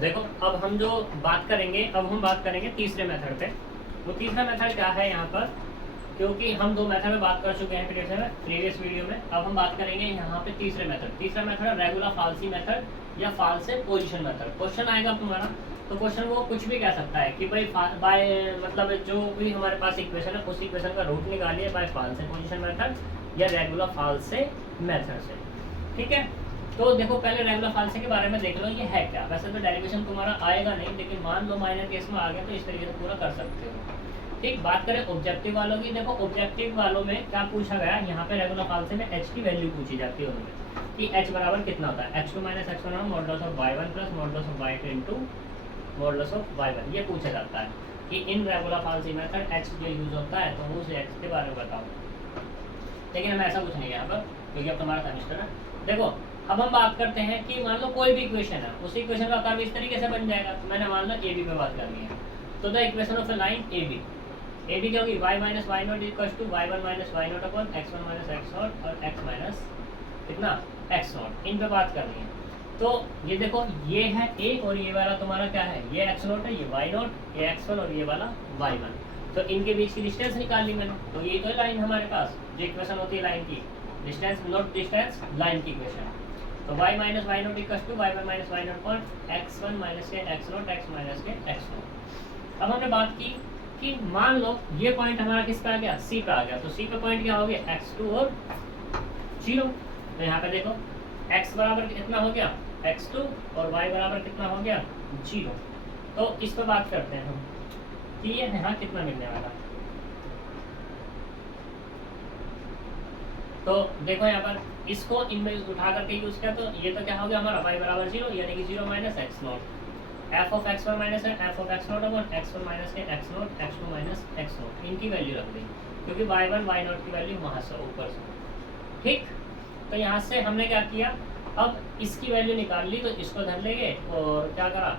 देखो अब हम जो बात करेंगे, अब हम बात करेंगे तीसरे मेथड पे। वो तीसरा मेथड क्या है यहाँ पर, क्योंकि हम दो मेथड में बात कर चुके हैं प्रीवियस वीडियो में। अब हम बात करेंगे यहाँ पे तीसरे मेथड। तीसरा मेथड है रेगुलर फाल्सी मेथड या फाल्से पोजीशन मेथड। क्वेश्चन आएगा तुम्हारा, तो क्वेश्चन वो कुछ भी कह सकता है कि भाई बाय मतलब जो भी हमारे पास इक्वेशन है उस इक्वेशन का रूट निकालिए बाय फाल्से पोजीशन मेथड या रेगुलर फाल्से मेथड से। ठीक है, तो देखो पहले रेगुलर फाल्से के बारे में देख लो ये है क्या। वैसे तो डेरिवेशन तुम्हारा आएगा नहीं, लेकिन मान लो माइनर केस में आ गया तो इस तरीके से पूरा कर सकते हो। ठीक, बात करें ऑब्जेक्टिव वालों की। देखो ऑब्जेक्टिव वालों में क्या पूछा गया, यहाँ पे रेगुलर फाल्से में h की वैल्यू पूछी जाती है उनमें कि h बराबर कितना होता है, x2 minus x1 modulus of y1 plus modulus of y2 into modulus of y1। ये पूछा जाता है कि इन रेगुलर फाल्सी मेथड h जो यूज होता है तो उस x के बारे में बताओ। लेकिन हमें ऐसा कुछ नहीं है यहाँ पर, क्योंकि अब तुम्हारा सेमेस्टर है। देखो अब हम बात करते हैं कि मान लो कोई भी इक्वेशन है, उस इक्वेशन का कर्व इस तरीके से बन जाएगा। तो मैंने मान लो ए बी पे बात करनी है, तो the equation of a line A B क्या होगी, y minus y not equal to y one minus y not upon x one minus x not और x माइनस कितना एक्स नॉट। इन पे बात करनी है। तो ये देखो ये है a और ये वाला तुम्हारा क्या है, ये एक्स नॉट है, ये वाई नॉट, ये एक्स वन और ये वाला वाई वन। तो इनके बीच की डिस्टेंस निकाल ली मैंने, तो ये तो लाइन हमारे पास जो इक्वेशन होती है लाइन की, डिस्टेंस नॉट डिस्टेंस लाइन की इक्वेशन। तो y minus y not equal to y one minus y not upon x one minus के एक्स नॉट एक्स माइनस के एक्स नॉट। अब हमने बात की कि मान लो ये पॉइंट हमारा किस पे आ गया, सी पे आ गया। तो सी पे पॉइंट क्या हो गया, x2 और 0। तो यहाँ पे देखो x बराबर कितना हो गया x2 और y बराबर कितना हो गया 0। तो इस पे बात करते हैं हम कि ये यहाँ कितना मिलने वाला है। तो देखो यहाँ पर इसको इनमें उठा करके यूज किया, तो ये तो क्या हो गया हमारा y बराबर 0 यानी कि 0 minus x naught. F of x one minus है F of x naught upon x one minus के x not x two minus x naught. इनकी वैल्यू रख दी क्योंकि वाई वन वाई नॉट की वैल्यू वहाँ से ऊपर से। ठीक, तो यहाँ से हमने क्या किया, अब इसकी वैल्यू निकाल ली, तो इसको धर लेंगे और क्या करा,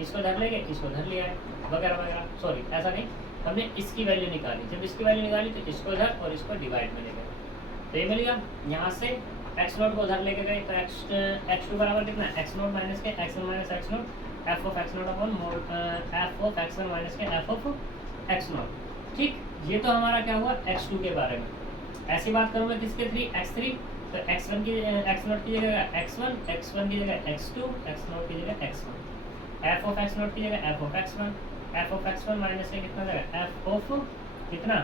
इसको धर लेंगे, इसको धर लिया है वगैरह वगैरह। सॉरी ऐसा नहीं, हमने इसकी वैल्यू निकाली। जब इसकी वैल्यू निकाली तो इसको धर और इसको डिवाइड में ले गए, तो ये मिल गया। यहाँ से एक्स नॉट को धर लेके गए तो एक्स टू बराबर कितना, एक्स नॉट माइनस के x one minus x naught f of x naught upon f of x one minus के एफ ऑफ एक्स नॉट। ठीक, ये तो हमारा क्या हुआ x2 के बारे में। ऐसी बात करूँगा किसके थ्री, x3। तो x1 की एक्स नॉट की जगह x1, x1 की जगह x2, x नॉट की जगह x1, F of x not की जगह F of x1, F of x1 minus के कितना जगह एफ ऑफ कितना,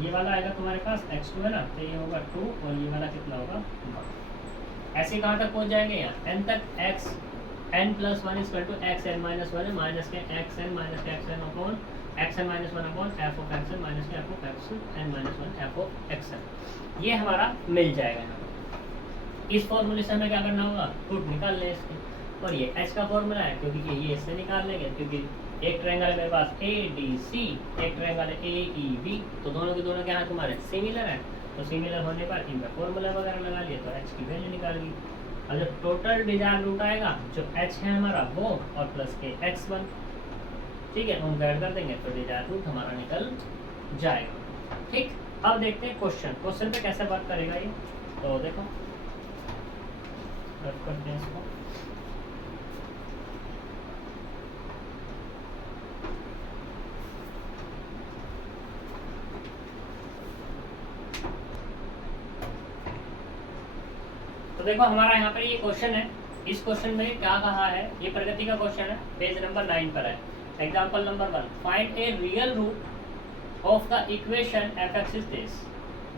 ये वाला आएगा तुम्हारे पास x2 है ना, तो ये होगा 2 और ये वाला कितना होगा 1। ऐसे कहाँ तक पहुँच जाएंगे, यहाँ n तक x n plus one is to x n minus one है माइनस के x n upon x n minus one upon f of x n minus के f of x n minus one f of x n. ये हमारा मिल जाएगा यहाँ। इस फॉर्मूले से हमें क्या करना होगा, रूट निकाल लें इसके। और ये एच का फॉर्मूला है क्योंकि ये इससे निकाल लेंगे, क्योंकि एक ट्रायंगल है मेरे पास ए डी सी, एक ट्रायंगल है ए ई बी, तो दोनों के दोनों क्या है तुम्हारे सिमिलर है। तो सिमिलर होने पर इनका फॉर्मूला वगैरह लगा लिया तो एच की वैल्यू निकाल ली। और जब टोटल डिजायर रूट आएगा जो h है हमारा वो और प्लस के x1, ठीक है, हम ऐड कर देंगे तो डिजायर रूट हमारा निकल जाएगा। ठीक, अब देखते हैं क्वेश्चन पे कैसे वर्क करेगा ये। तो देखो रख करते हैं इसको। देखो हमारा यहाँ पर ये क्वेश्चन है। इस क्वेश्चन में क्या कहा है, ये प्रगति का क्वेश्चन है, पेज नंबर 9 पर है। Example number 1, find a real root of the equation f x is this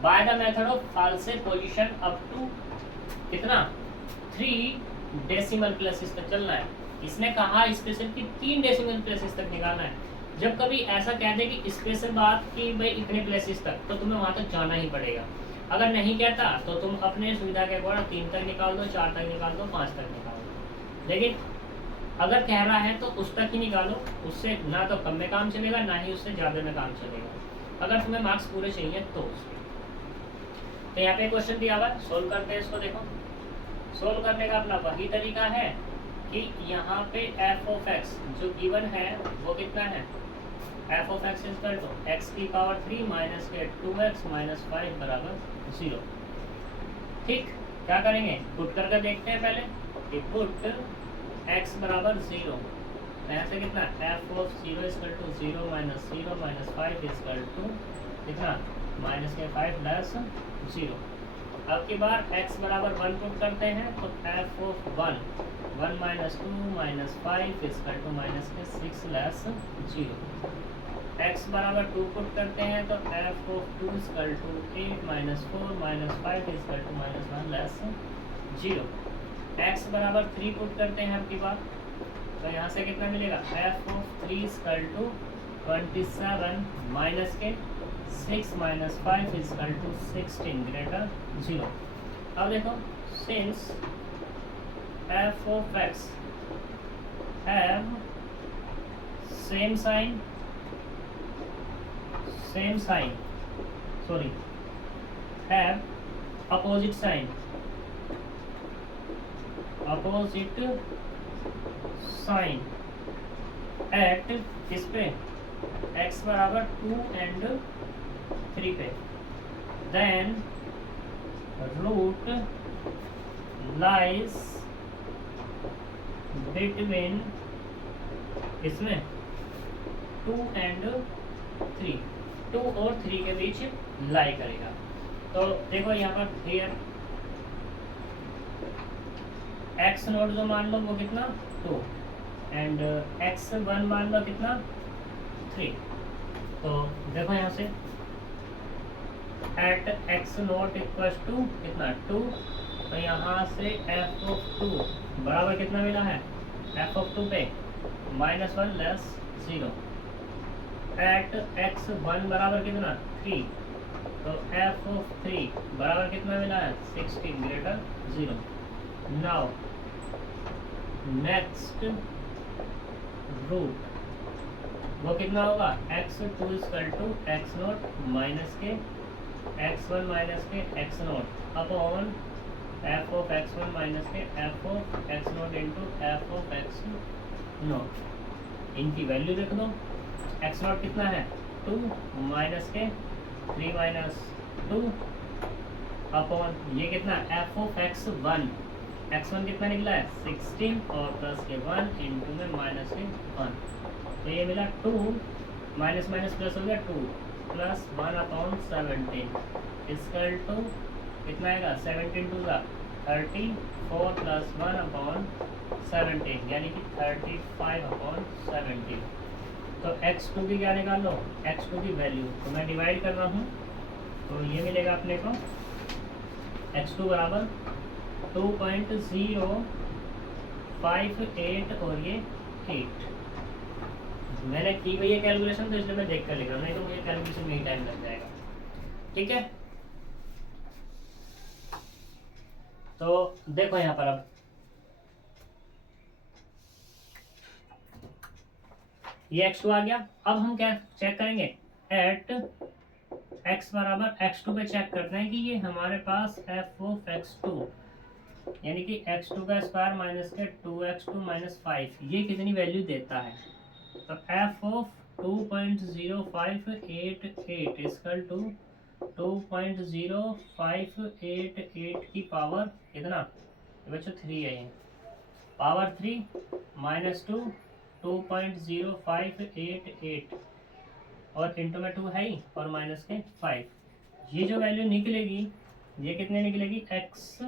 by the method of false position up to कितना 3 डेसिमल प्लेसेस तक चलना है। इसने कहा स्पेशल की 3 डेसिमल प्लेसेस तक निकालना है। जब कभी ऐसा कह दे कि स्पेशल बात कि भाई इतने प्लेसेस तक, तो तुम्हें वहाँ तक जाना ही पड़ेगा। अगर नहीं कहता तो तुम अपने सुविधा के अकॉर्डिंग 3 तक निकाल दो, 4 तक निकाल दो, 5 तक निकाल दो। लेकिन अगर कह रहा है तो उस तक ही निकालो, उससे ना तो कम में काम चलेगा ना ही उससे ज़्यादा में काम चलेगा। अगर तुम्हें मार्क्स पूरे चाहिए तो यहाँ पे क्वेश्चन दिया हुआ, सोल्व करते हैं इसको। देखो सोल्व करने का अपना वही तरीका है कि यहाँ पे एफ ऑफ एक्स जो गिवन है वो कितना है, F of x is to x की पावर 3 माइनस के 2x माइनस 5 बराबर 0। ठीक, क्या करेंगे, पुट करके देखते हैं पहले कि पुट x बराबर 0, यहाँ से कितना f of 0 equal to 0 minus 5 equal to कितना माइनस के 5 प्लस 0। अब की बार x बराबर 1 पुट करते हैं तो f of 1 minus 2 minus 5 equal to minus के 6 प्लस 0। x बराबर 2 पुट करते हैं तो f of 2 equal to 8 minus 4 minus 5 equal to minus 1 plus 0। x बराबर 3 पुट करते हैं अब की बार तो यहाँ से कितना मिलेगा f of 3 equal to 27 minus के 6 माइनस 5 इक्वल टू 16 ग्रेटर 0। अब देखो since f of x have same sign have opposite sign at किस पे x बराबर 2 and 3 पे, then root lies between इसमें 2 and 3, 2 और 3 के बीच लाई करेगा। तो देखो यहाँ पर हियर x नोट जो मान लो वो कितना 2 एंड x1 मान लो कितना 3। तो देखो यहाँ से at x not equal to कितना 2, तो यहाँ से f ऑफ 2 बराबर कितना मिला है f ऑफ 2 पे -1 लेस 0। एट x1 बराबर कितना 3, तो f ऑफ 3 बराबर कितना मिला है 16 ग्रेटर 0। नाउ नेक्स्ट रूट वो कितना होगा x2 equal to x not minus के x1 माइनस के x not upon f of x1 minus के f of x not into f of x not. इनकी वैल्यू देख दो, x नोट कितना है 2 माइनस के 3 माइनस 2 अपॉन ये कितना f ऑफ x1 कितना निकला है 16 और प्लस के 1 इंटू में माइनस के 1, तो ये मिला 2 माइनस माइनस प्लस हो गया 2 प्लस 1 अपॉन 17 इक्वल टू कितना आएगा 17 टू का 34 प्लस 1 अपॉन 17 यानी कि 35 अपॉन 17। तो x2 की क्या निकाल लो x2 की वैल्यू, तो मैं डिवाइड कर रहा हूँ तो ये मिलेगा अपने को x2 बराबर 2.058 और ये 8। मैंने की हुई है कैलकुलेशन तो इसलिए मैं देख कर लिख रहा हूँ, नहीं तो मुझे कैलकुलेशन में ही टाइम लग जाएगा। ठीक है, तो देखो यहाँ पर अब ये x2 आ गया। अब हम क्या चेक करेंगे एट x बराबर x2 पे चेक करते हैं कि ये हमारे पास f ऑफ x2 यानी कि x2 का स्क्वायर माइनस के 2x2 माइनस 5 ये कितनी वैल्यू देता है। तो f ऑफ 2.0588 इक्वल टू 2.0588 की पावर कितना बच्चों 3 है, ये पावर 3 माइनस 2 2.0588 और इंटू में 2 है ही और माइनस के 5, ये जो वैल्यू निकलेगी ये कितने निकलेगी x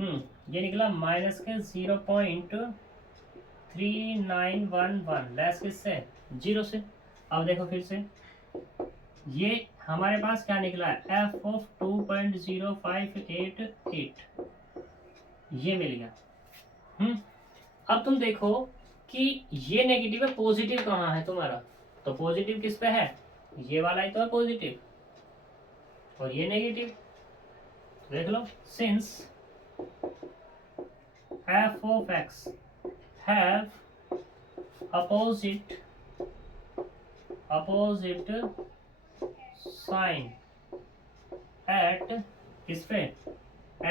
ये निकला माइनस के 0.3911 लेस किससे 0 से। अब देखो फिर से ये हमारे पास क्या निकला है f ऑफ 2.0588 ये मिल गया। अब तुम देखो कि ये नेगेटिव है, पॉजिटिव कहाँ है तुम्हारा, तो पॉजिटिव किस पे है ये वाला ही तो है पॉजिटिव और ये नेगेटिव। देख लो since f of x have opposite sign at किस पे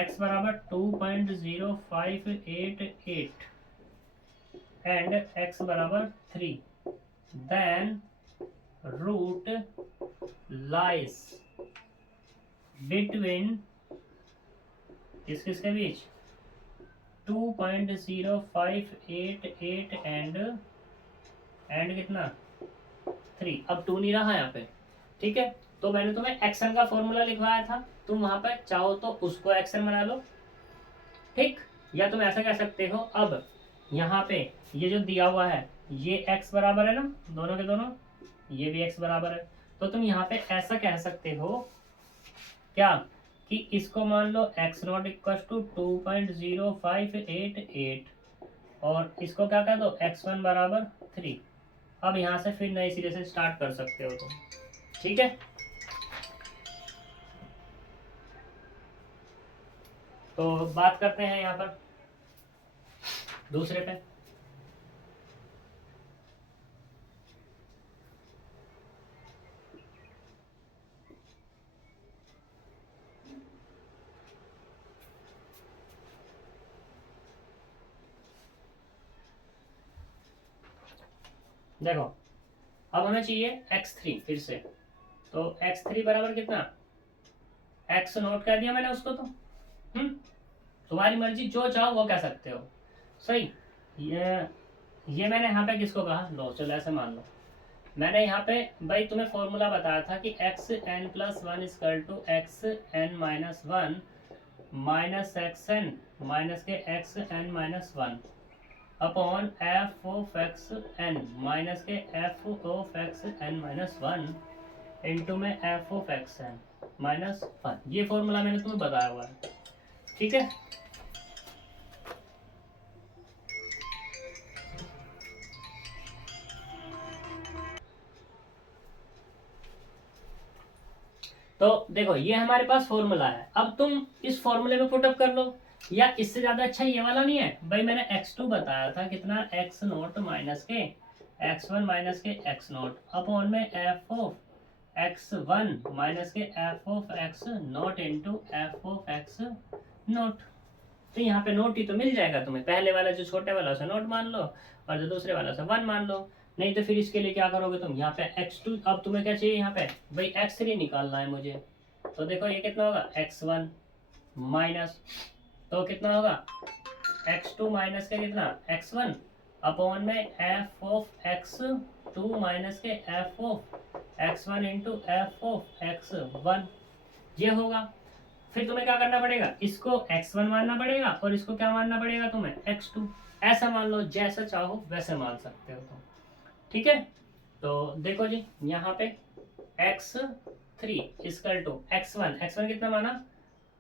x बराबर 2.058 and x बराबर 3, then root lies between किस किस के बीच 2.0588 एंड कितना 3। अब 2 नहीं रहा यहाँ पे, ठीक है। तो मैंने तुम्हें एक्शन का फॉर्मूला लिखवाया था, तुम वहां पर चाहो तो उसको एक्शन बना लो, ठीक। या तुम ऐसा कह सकते हो, अब यहाँ पे ये जो दिया हुआ है ये x बराबर है ना, दोनों के दोनों, ये भी x बराबर है। तो तुम यहाँ पे ऐसा कह सकते हो क्या कि इसको मान लो x नॉट इक्वल टू 2.0588 और इसको क्या कर दो x1 बराबर 3। अब यहाँ से फिर नए सिरे से स्टार्ट कर सकते हो तुम, ठीक है। तो बात करते हैं यहाँ पर दूसरे पे। देखो अब हमें चाहिए x3 फिर से, तो x3 बराबर कितना, x नोट कर दिया मैंने उसको, तो तुम्हारी मर्जी, जो चाहो वो कह सकते हो, सही। ये मैंने यहाँ पे किसको कहा, लो चलो ऐसे मान लो, मैंने यहाँ पे भाई तुम्हें फॉर्मूला बताया था कि xn+1 equal to xn-1 minus xn minus के xn-1 upon f of xn minus के f ऑफ xn-1 इंटू में f ऑफ xn-1। ये फॉर्मूला मैंने तुम्हें बताया हुआ है, ठीक है। तो देखो ये हमारे पास फॉर्मूला है, अब तुम इस फॉर्मूले में पुटअप कर लो, या इससे ज्यादा अच्छा ये वाला नहीं है भाई, मैंने x2 बताया था कितना, x नोट माइनस के x1 माइनस के x नोट अपॉन में f ऑफ x1 माइनस के f of x not into f of x note. तो यहाँ पे नोट ही तो मिल जाएगा तुम्हें, पहले वाला जो छोटे वाला उसे नोट मान लो और जो दूसरे वाला उसे 1 मान लो। नहीं तो फिर इसके लिए क्या करोगे तुम, यहाँ पे x2, अब तुम्हें क्या चाहिए यहाँ पे भाई x3 निकालना है मुझे। तो देखो ये कितना होगा x1 माइनस, तो कितना होगा x2 माइनस के कितना x1 अपॉन में f ऑफ x2 माइनस के f of x1 into f of x1, ये होगा। फिर तुम्हें क्या करना पड़ेगा, इसको x1 मानना पड़ेगा और इसको क्या मानना पड़ेगा तुम्हें x2, ऐसा मान लो, जैसा चाहो वैसे मान सकते हो तुम, ठीक है। तो देखो जी यहाँ पे x3 इक्वल टू x1 कितना माना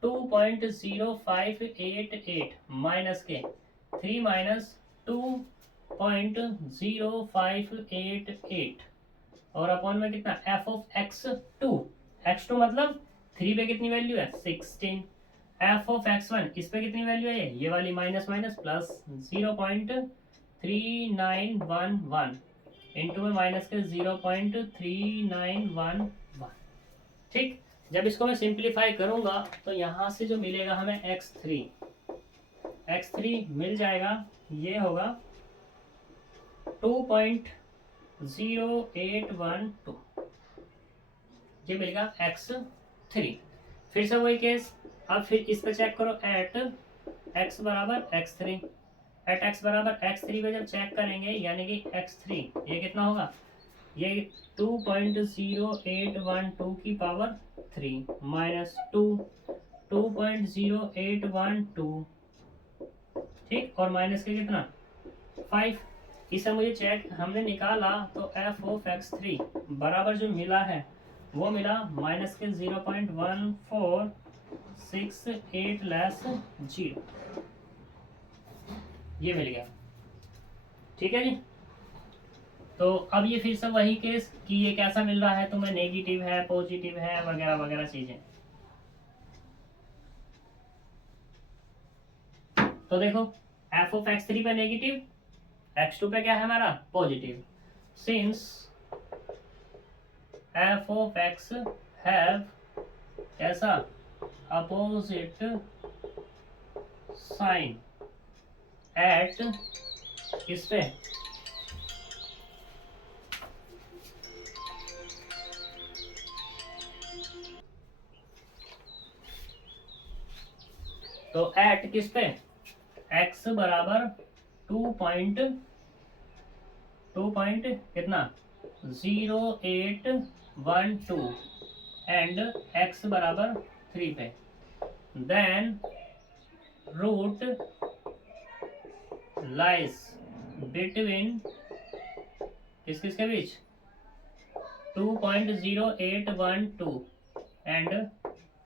2.0588 माइनस के 3 माइनस 2.0588 और अपॉन में कितना f ऑफ x2 मतलब 3 पे कितनी वैल्यू है 16, f ऑफ x1 इस पे कितनी वैल्यू है, ये वाली माइनस माइनस प्लस 0.3911 इंटू में माइनस के 0.3911, ठीक। जब इसको मैं सिंप्लीफाई करूंगा तो यहाँ से जो मिलेगा हमें x3 मिल जाएगा, ये होगा 2.0812, ये मिलेगा x3। फिर से वही केस, अब फिर इस पे चेक करो एट x बराबर x3, एट x बराबर x3 पे जब चेक करेंगे यानी कि x3 ये कितना होगा, ये 2.0812 की पावर 3 माइनस 2.0812, ठीक, और माइनस के कितना 5। इसे मुझे चेक हमने निकाला तो f ऑफ x3 बराबर जो मिला है वो मिला माइनस के 0.1468 लेस 0, ये मिल गया, ठीक है जी। तो अब ये फिर से वही केस कि ये कैसा मिल रहा है तुम्हें, नेगेटिव है पॉजिटिव है वगैरह वगैरह चीजें। तो देखो f ऑफ x3 पे नेगेटिव, x2 पे क्या है हमारा positive, since f of x have कैसा अपोजिट साइन एट किस पे, तो एट किस पे x बराबर 2 पॉइंट कितना 0812 एंड x बराबर 3 पे, देन रूट लाइज बिटवीन किस किस के बीच 2.0812 एंड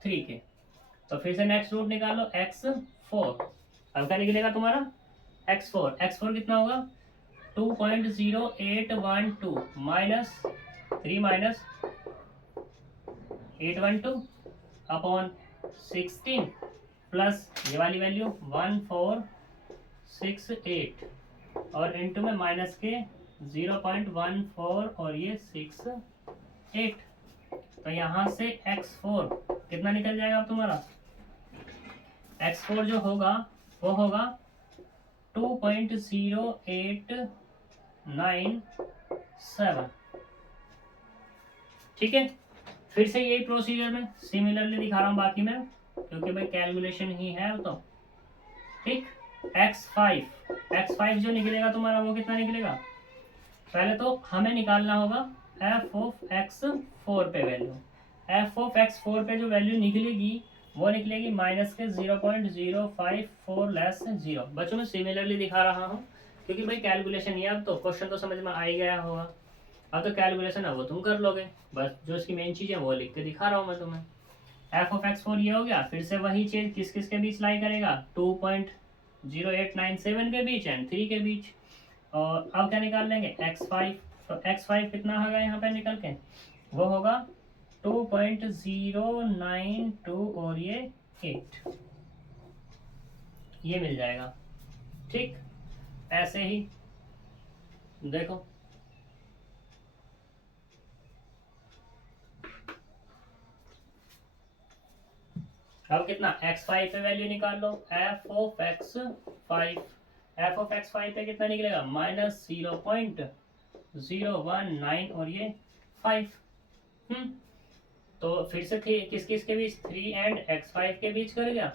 3 के। तो फिर से नेक्स्ट रूट निकालो x4। अब क्या निकलेगा तुम्हारा x4 कितना होगा 2.0812 माइनस 3 माइनस 812 अपॉन 16 प्लस ये वाली वैल्यू 1468 और इनटू में माइनस के 0.14 और ये 68। तो यहाँ से x4 कितना निकल जाएगा अब तुम्हारा x4 जो होगा वो होगा 2.0897। ठीक है, फिर से यही प्रोसीजर में सिमिलरली दिखा रहा हूँ बाकी में, क्योंकि भाई कैलकुलेशन ही है तो। ठीक, x5 जो निकलेगा तुम्हारा वो कितना निकलेगा, पहले तो हमें निकालना होगा f ऑफ x4 पे वैल्यू। f ऑफ x4 पे जो वैल्यू निकलेगी वो निकलेगी माइनस के 0.054 लेस 0। बच्चों में सिमिलरली दिखा रहा हूँ क्योंकि भाई कैलकुलेशन ही है, अब तो क्वेश्चन तो समझ में आ ही गया होगा। अब तो कैलकुलेशन है वो तुम कर लोगे, बस जो इसकी मेन चीज़ है वो लिख के दिखा रहा हूँ मैं तुम्हें। f ऑफ x4 ये हो गया, फिर से वही चीज़ किस किस के बीच लाई करेगा 2.0897 के बीच एंड 3 के बीच। और अब क्या निकाल लेंगे x5। तो x5 कितना होगा यहाँ पे निकल के, वो होगा 2.092 और ये 8, ये मिल जाएगा। ठीक, ऐसे ही देखो अब कितना x5 पे वैल्यू निकाल लो f ऑफ x5 पे कितना निकलेगा माइनस 0.019 और ये 5। तो फिर से किस किस के बीच 3 एंड x5 के बीच कर गया,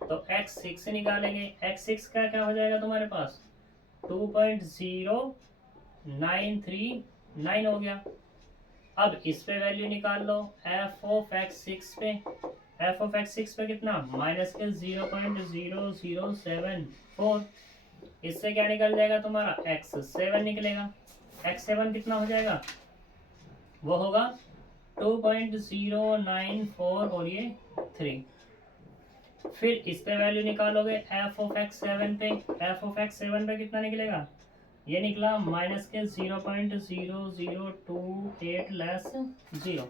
तो x6 से निकालेंगे। x6 का क्या हो जाएगा तुम्हारे पास 2.0939 हो गया। अब इस पे वैल्यू निकाल लो f ऑफ x6 पे कितना माइनस के 0.0074। इससे क्या निकल जाएगा तुम्हारा x7 निकलेगा। x7 कितना हो जाएगा, वो होगा 2.094 और ये 3। फिर इस पे वैल्यू निकालोगे f ऑफ x7 पे कितना निकलेगा, ये निकला माइनस के 0.0028 लेस 0।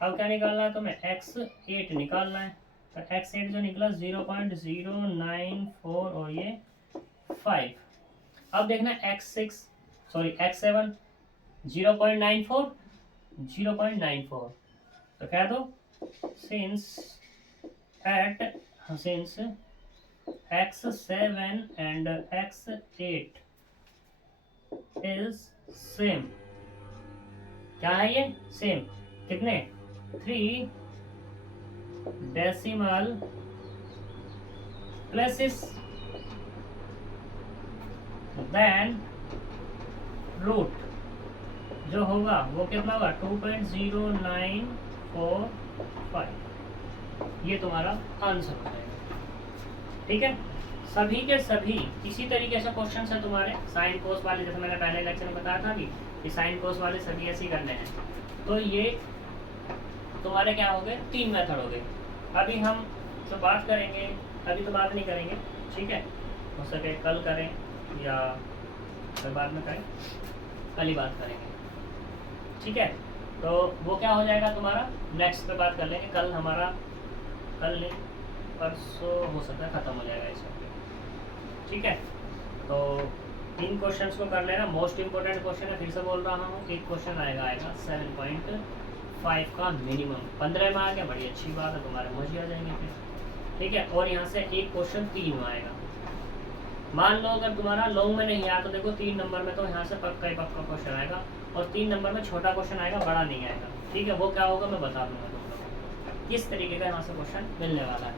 अब क्या निकालना है तुम्हें x8 निकालना है। तो x8 जो निकला 0.094 और ये 5। अब देखना x7 0.94 तो क्या दो since x7 and x8 is same, क्या है ये सेम, कितने 3 डेसिमल प्लेसेस, देन रूट जो होगा वो कितना होगा 2.0945। ये तुम्हारा आंसर हो जाएगा। ठीक है, सभी के सभी इसी तरीके से क्वेश्चन है तुम्हारे साइन कोस वाले, जैसे मैंने पहले लेक्चर में बताया था कि साइन कोस वाले सभी ऐसे ही करने हैं। तो ये तुम्हारे क्या हो गए 3 मेथड हो गए। अभी हम जो बात करेंगे, अभी तो बात नहीं करेंगे, ठीक है, हो सके कल करें या फिर बाद में करें, कल ही बात करेंगे। ठीक है, तो वो क्या हो जाएगा तुम्हारा नेक्स्ट पे बात कर लेंगे। कल हमारा कल नहीं परसों हो सकता है ख़त्म हो जाएगा इसमें। ठीक है, तो 3 क्वेश्चंस को कर लेना। मोस्ट इंपॉर्टेंट क्वेश्चन है, फिर से बोल रहा हूँ, एक क्वेश्चन आएगा 7.5 का मिनिमम। 15 में आ गया, बड़ी अच्छी बात है, तुम्हारे मजे आ जाएंगे फिर। ठीक है, और यहाँ से एक क्वेश्चन 3 में आएगा। मान लो अगर तुम्हारा लॉन्ग में नहीं आया तो देखो 3 नंबर में तो यहाँ से पक्का ही पक्का क्वेश्चन आएगा, और 3 नंबर में छोटा क्वेश्चन आएगा, बड़ा नहीं आएगा। ठीक है, वो क्या होगा मैं बता दूंगा तुम लोगों को किस तरीके का यहाँ से क्वेश्चन मिलने वाला है।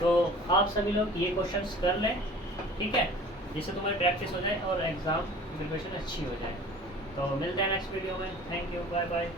तो आप सभी लोग ये क्वेश्चंस कर लें ठीक है, जिससे तुम्हारी प्रैक्टिस हो जाए और एग्ज़ाम प्रिपरेशन अच्छी हो जाए। तो मिलते हैं नेक्स्ट वीडियो में। Thank you, bye bye.